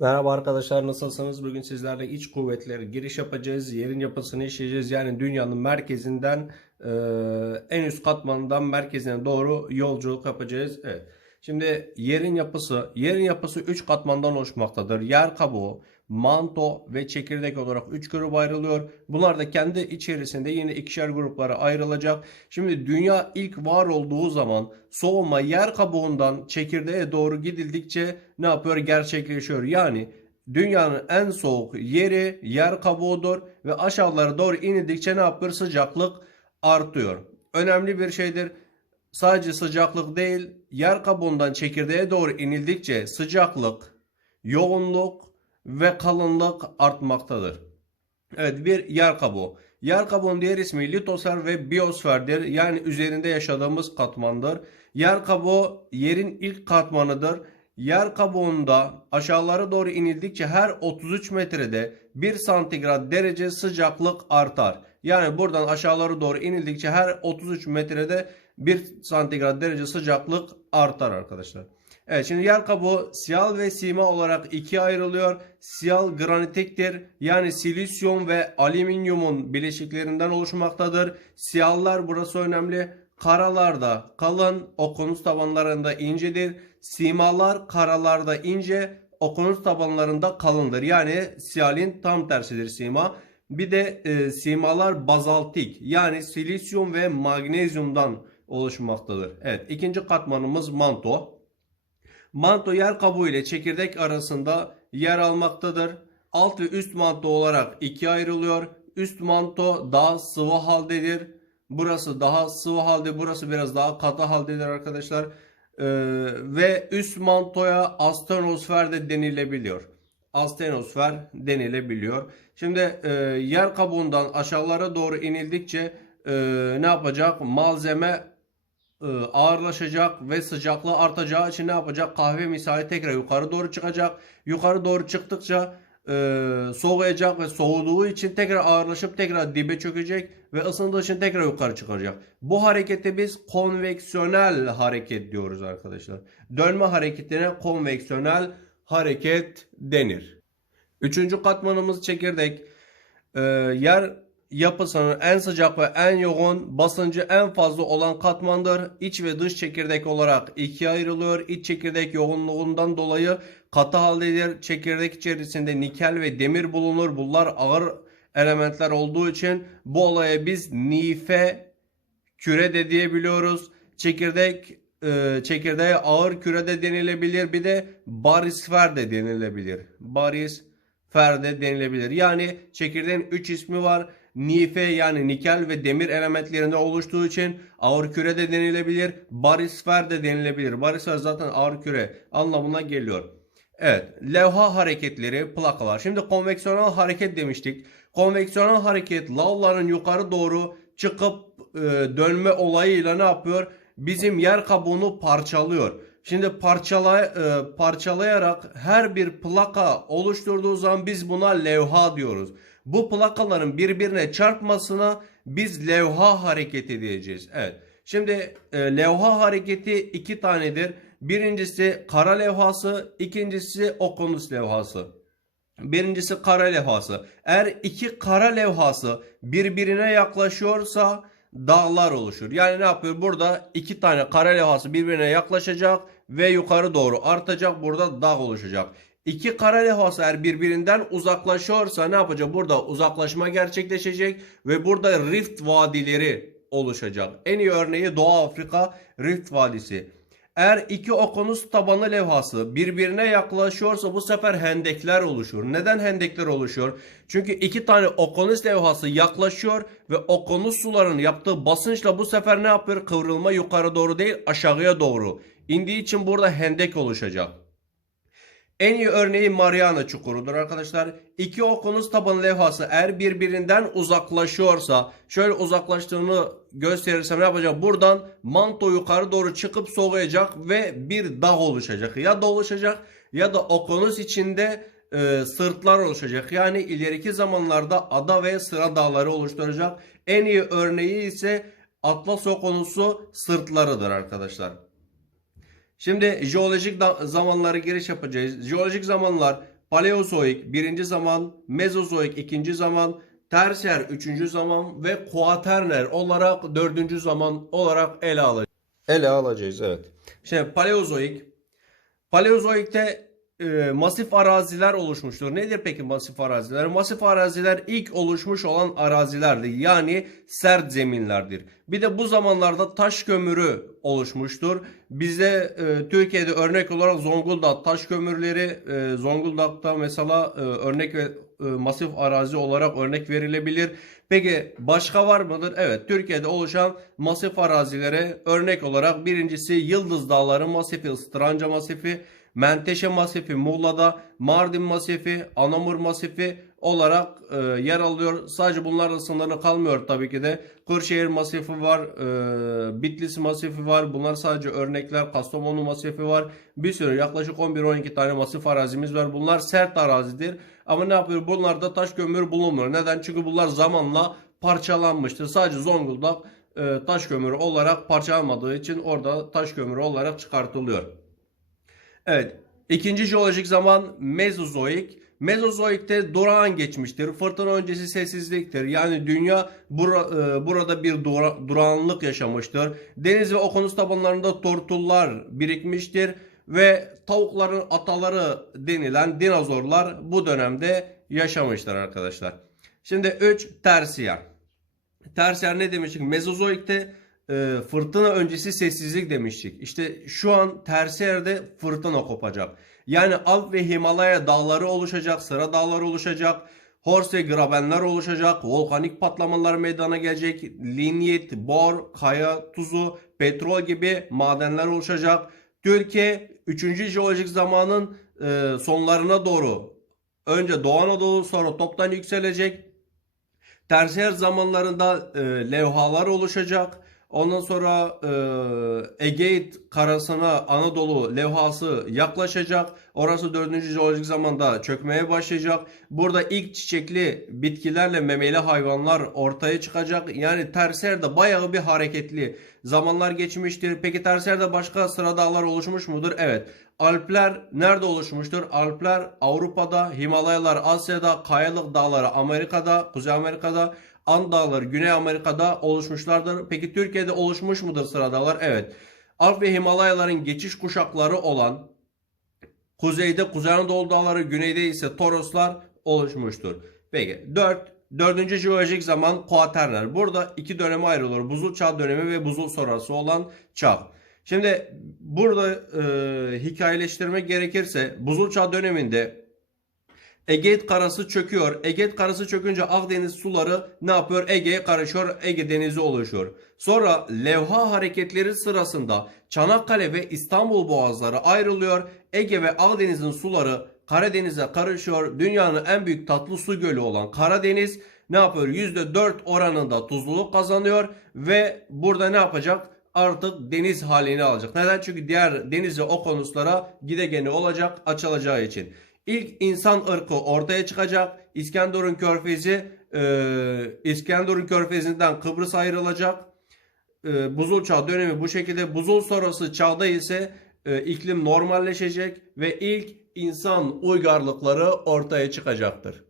Merhaba arkadaşlar nasılsınız? Bugün sizlerle iç kuvvetleri giriş yapacağız. Yerin yapısını işleyeceğiz. Yani dünyanın merkezinden e, en üst katmanından merkezine doğru yolculuk yapacağız. Evet. Şimdi yerin yapısı, yerin yapısı 3 katmandan oluşmaktadır. Yer kabuğu, manto ve çekirdek olarak 3 gruba ayrılıyor. Bunlar da kendi içerisinde yine ikişer gruplara ayrılacak. Şimdi dünya ilk var olduğu zaman soğuma yer kabuğundan çekirdeğe doğru gidildikçe ne yapıyor? Gerçekleşiyor. Yani dünyanın en soğuk yeri yer kabuğudur ve aşağılara doğru inildikçe ne yapıyor? Sıcaklık artıyor. Önemli bir şeydir. Sadece sıcaklık değil, yer kabuğundan çekirdeğe doğru inildikçe sıcaklık, yoğunluk ve kalınlık artmaktadır. Evet bir yer kabuğu. Yer kabuğun diğer ismi litosfer ve biyosferdir. Yani üzerinde yaşadığımız katmandır. Yer kabuğu yerin ilk katmanıdır. Yer kabuğunda aşağılara doğru inildikçe her 33 metrede 1 santigrat derece sıcaklık artar. Yani buradan aşağılara doğru inildikçe her 33 metrede 1 santigrat derece sıcaklık artar arkadaşlar. Evet şimdi yer kabuğu siyal ve sima olarak ikiye ayrılıyor. Siyal granitiktir. Yani silisyum ve alüminyumun bileşiklerinden oluşmaktadır. Siyallar burası önemli. Karalarda kalın, okyanus tabanlarında incedir. Simalar karalarda ince, okyanus tabanlarında kalındır. Yani siyalin tam tersidir sima. Bir de e, simalar bazaltik yani silisyum ve magnezyumdan oluşmaktadır. Evet ikinci katmanımız manto. Manto yer kabuğu ile çekirdek arasında yer almaktadır. Alt ve üst manto olarak ikiye ayrılıyor. Üst manto daha sıvı haldedir. Burası daha sıvı halde, burası biraz daha katı haldedir arkadaşlar. Ee, ve üst mantoya astenosfer de denilebiliyor. Astenosfer denilebiliyor. Şimdi e, yer kabuğundan aşağılara doğru inildikçe e, ne yapacak? Malzeme ağırlaşacak ve sıcaklığı artacağı için ne yapacak? Kahve misali tekrar yukarı doğru çıkacak. Yukarı doğru çıktıkça e, soğuyacak ve soğuduğu için tekrar ağırlaşıp tekrar dibe çökecek ve ısındığı için tekrar yukarı çıkacak. Bu harekete biz konveksiyonel hareket diyoruz arkadaşlar. Dönme hareketine konveksiyonel hareket denir. Üçüncü katmanımız çekirdek. E, yer yapısının en sıcak ve en yoğun basıncı en fazla olan katmandır. İç ve dış çekirdek olarak ikiye ayrılıyor. İç çekirdek yoğunluğundan dolayı katı haldedir. Çekirdek içerisinde nikel ve demir bulunur. Bunlar ağır elementler olduğu için bu olaya biz nife küre de diyebiliyoruz. Çekirdek e, çekirdeğe ağır küre de denilebilir. Bir de barisfer de denilebilir. Barisfer de denilebilir. Yani çekirdeğin 3 ismi var. Nife yani nikel ve demir elementlerinde oluştuğu için ağır küre de denilebilir. Barisfer de denilebilir. Barisfer zaten ağır küre anlamına geliyor. Evet, levha hareketleri, plakalar. Şimdi konveksiyonel hareket demiştik. Konveksiyonel hareket lavların yukarı doğru çıkıp e, dönme olayıyla ne yapıyor? Bizim yer kabuğunu parçalıyor. Şimdi parçala, e, parçalayarak her bir plaka oluşturduğu zaman biz buna levha diyoruz. Bu plakaların birbirine çarpmasına biz levha hareketi diyeceğiz. Evet. Şimdi e, levha hareketi iki tanedir. Birincisi kara levhası, ikincisi okyanus levhası. Birincisi kara levhası. Eğer iki kara levhası birbirine yaklaşıyorsa dağlar oluşur. Yani ne yapıyor? Burada iki tane kara levhası birbirine yaklaşacak ve yukarı doğru artacak. Burada dağ oluşacak. İki kara levhası eğer birbirinden uzaklaşıyorsa ne yapacak? Burada uzaklaşma gerçekleşecek ve burada rift vadileri oluşacak. En iyi örneği Doğu Afrika Rift Vadisi. Eğer iki okyanus tabanı levhası birbirine yaklaşıyorsa bu sefer hendekler oluşur. Neden hendekler oluşuyor? Çünkü iki tane okyanus levhası yaklaşıyor ve okyanus sularının yaptığı basınçla bu sefer ne yapıyor? Kıvrılma yukarı doğru değil aşağıya doğru. indiği için burada hendek oluşacak. En iyi örneği Mariana Çukuru'dur arkadaşlar. İki okyanus tabanı levhası eğer birbirinden uzaklaşıyorsa şöyle uzaklaştığını gösterirsem ne yapacak? Buradan manto yukarı doğru çıkıp soğuyacak ve bir dağ oluşacak. Ya da oluşacak ya da okyanus içinde e, sırtlar oluşacak. Yani ileriki zamanlarda ada ve sıra dağları oluşturacak. En iyi örneği ise Atlas Okyanusu sırtlarıdır arkadaşlar. Şimdi jeolojik zamanlara giriş yapacağız. Jeolojik zamanlar Paleozoik birinci zaman, Mezozoik ikinci zaman, Tersiyer üçüncü zaman ve Kuaterner olarak dördüncü zaman olarak ele alacağız. Ele alacağız evet. Şimdi Paleozoik. Paleozoik'te e, masif araziler oluşmuştur. Nedir peki masif araziler? Masif araziler ilk oluşmuş olan arazilerdir. Yani sert zeminlerdir. Bir de bu zamanlarda taş kömürü oluşmuştur. Bize e, Türkiye'de örnek olarak Zonguldak taş kömürleri e, Zonguldak'ta mesela e, örnek ve e, masif arazi olarak örnek verilebilir. Peki başka var mıdır? Evet Türkiye'de oluşan masif arazilere örnek olarak birincisi Yıldız Dağları Masifi, Istranca Masifi, Menteşe Masifi Muğla'da, Mardin Masifi, Anamur Masifi olarak e, yer alıyor. Sadece bunlarla sınırlı kalmıyor tabii ki de. Kırşehir Masifi var, e, Bitlis Masifi var. Bunlar sadece örnekler. Kastamonu Masifi var. Bir sürü yaklaşık 11-12 tane masif arazimiz var. Bunlar sert arazidir. Ama ne yapıyor? Bunlarda taş kömür bulunmuyor. Neden? Çünkü bunlar zamanla parçalanmıştır. Sadece Zonguldak e, taş kömürü olarak parçalanmadığı için orada taş kömürü olarak çıkartılıyor. Evet. İkinci jeolojik zaman Mezozoik. Mezozoik'te durağan geçmiştir. Fırtına öncesi sessizliktir. Yani dünya bura- e, burada bir dura- durağanlık yaşamıştır. Deniz ve okyanus tabanlarında tortullar birikmiştir ve tavukların ataları denilen dinozorlar bu dönemde yaşamışlar arkadaşlar. Şimdi 3 tersiyer. Tersiyer ne demiştik? Mezozoik'te e, fırtına öncesi sessizlik demiştik. İşte şu an tersiyerde fırtına kopacak. Yani Alp ve Himalaya dağları oluşacak, sıra dağları oluşacak. Horse grabenler oluşacak, volkanik patlamalar meydana gelecek, linyit, bor, kaya, tuzu, petrol gibi madenler oluşacak. Türkiye 3. jeolojik zamanın e, sonlarına doğru önce Doğu Anadolu sonra toptan yükselecek. Tersiyer zamanlarında e, levhalar oluşacak. Ondan sonra e, Egeit karasına Anadolu levhası yaklaşacak. Orası 4. jeolojik zamanda çökmeye başlayacak. Burada ilk çiçekli bitkilerle memeli hayvanlar ortaya çıkacak. Yani Tersiyer'de bayağı bir hareketli zamanlar geçmiştir. Peki Tersiyer'de başka sıra dağlar oluşmuş mudur? Evet. Alpler nerede oluşmuştur? Alpler Avrupa'da, Himalayalar Asya'da, Kayalık Dağları Amerika'da, Kuzey Amerika'da, Ant Dağları Güney Amerika'da oluşmuşlardır. Peki Türkiye'de oluşmuş mudur sıra dağlar? Evet. Alp ve Himalayaların geçiş kuşakları olan kuzeyde Kuzey Anadolu Dağları, güneyde ise Toroslar oluşmuştur. Peki 4 Dördüncü jeolojik zaman Kuaterner. Burada iki döneme ayrılır. Buzul çağ dönemi ve buzul sonrası olan çağ. Şimdi burada e, hikayeleştirmek gerekirse buzul çağ döneminde Egeet karası çöküyor. Egeet karası çökünce Akdeniz suları ne yapıyor? Ege'ye karışıyor. Ege denizi oluşuyor. Sonra levha hareketleri sırasında Çanakkale ve İstanbul boğazları ayrılıyor. Ege ve Akdeniz'in suları Karadeniz'e karışıyor. Dünyanın en büyük tatlı su gölü olan Karadeniz ne yapıyor? %4 oranında tuzluluk kazanıyor ve burada ne yapacak? Artık deniz halini alacak. Neden? Çünkü diğer deniz ve okyanuslara gidegeni olacak, açılacağı için. İlk insan ırkı ortaya çıkacak. İskenderun Körfezi, e, İskenderun Körfezi'nden Kıbrıs ayrılacak. E, buzul çağ dönemi bu şekilde. Buzul sonrası çağda ise e, iklim normalleşecek ve ilk insan uygarlıkları ortaya çıkacaktır.